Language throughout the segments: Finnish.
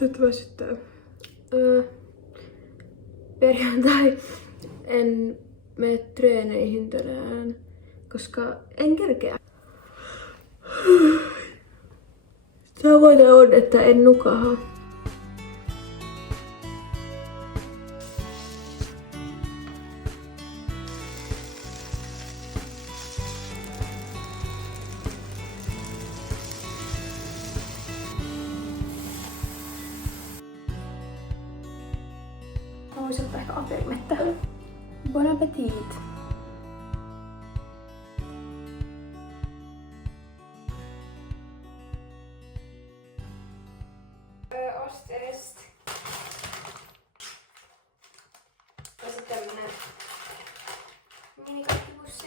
Nyt väsyttää. Perjantai en mene treeneihin tänään, koska en kerkeä. Tavoite on, että en nukaha. Mä voisin ottaa ehkä apermettä. Bon appetit! Osterest. Ja sitten tämmönen minikakkipussi.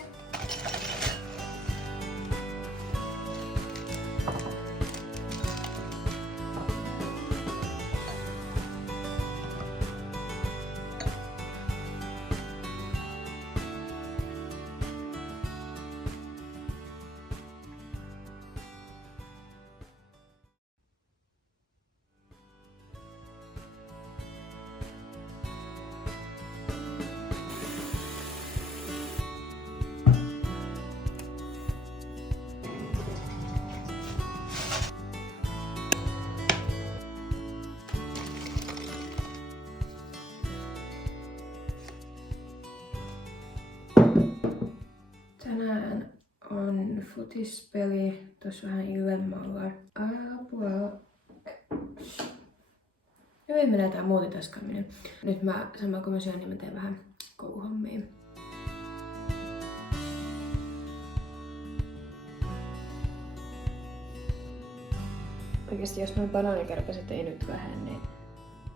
Tänään on futispeli, tossa vähän illemmalla. Apua. Ja me menee tää multitaskaaminen. Nyt samalla kun mä syön, niin mä teen vähän kouluhommia. Oikeesti jos mä banaanikärpäset ei nyt vähän, niin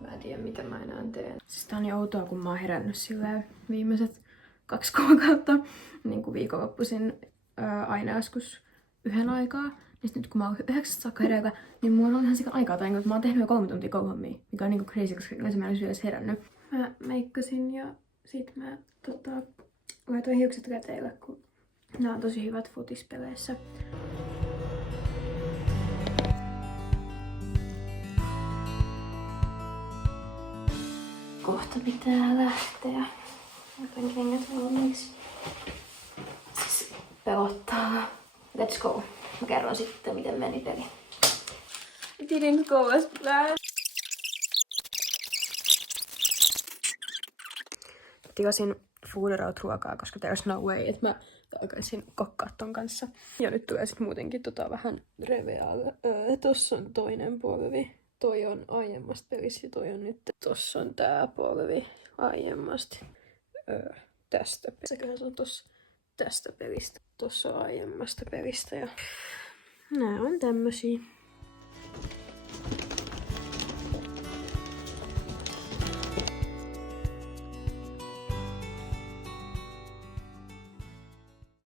mä en tiedä mitä mä enää teen. Siis tää on niin outoa, kun mä oon herännyt silleen viimeiset 2 kuukautta. Niin kuin viikonloppuisin aina joskus 1 aikaa. Ja nyt kun mä oon 9 saakka hereillä, niin mulla on ihan sikan aikaa. Tai mä oon tehnyt jo 3 tuntia kouluhommia, mikä on niinku crazy, koska yleensä mä en olisi edes herännyt. Mä meikkasin ja sit mä laitoin hiukset käteille, kun nää on tosi hyvät futispeleissä. Kohta pitää lähteä. Otan kengät valmiiksi. Siis pelottaa. Let's go. Mä kerron sitten, miten meni peli. It didn't go as planned. Tilasin Foodrout-ruokaa, koska there's no way, että mä alkaisin kokkaa ton kanssa. Ja nyt tulee sit muutenkin vähän revealle. Tossa on toinen polvi. Toi on aiemmasta pelistä ja toi on nyt. Tossa on tää polvi aiemmasta. Tästä. Seköhän se on tossa tästä pelistä. Tossa on aiemmasta pelistä ja nää on tämmösiä.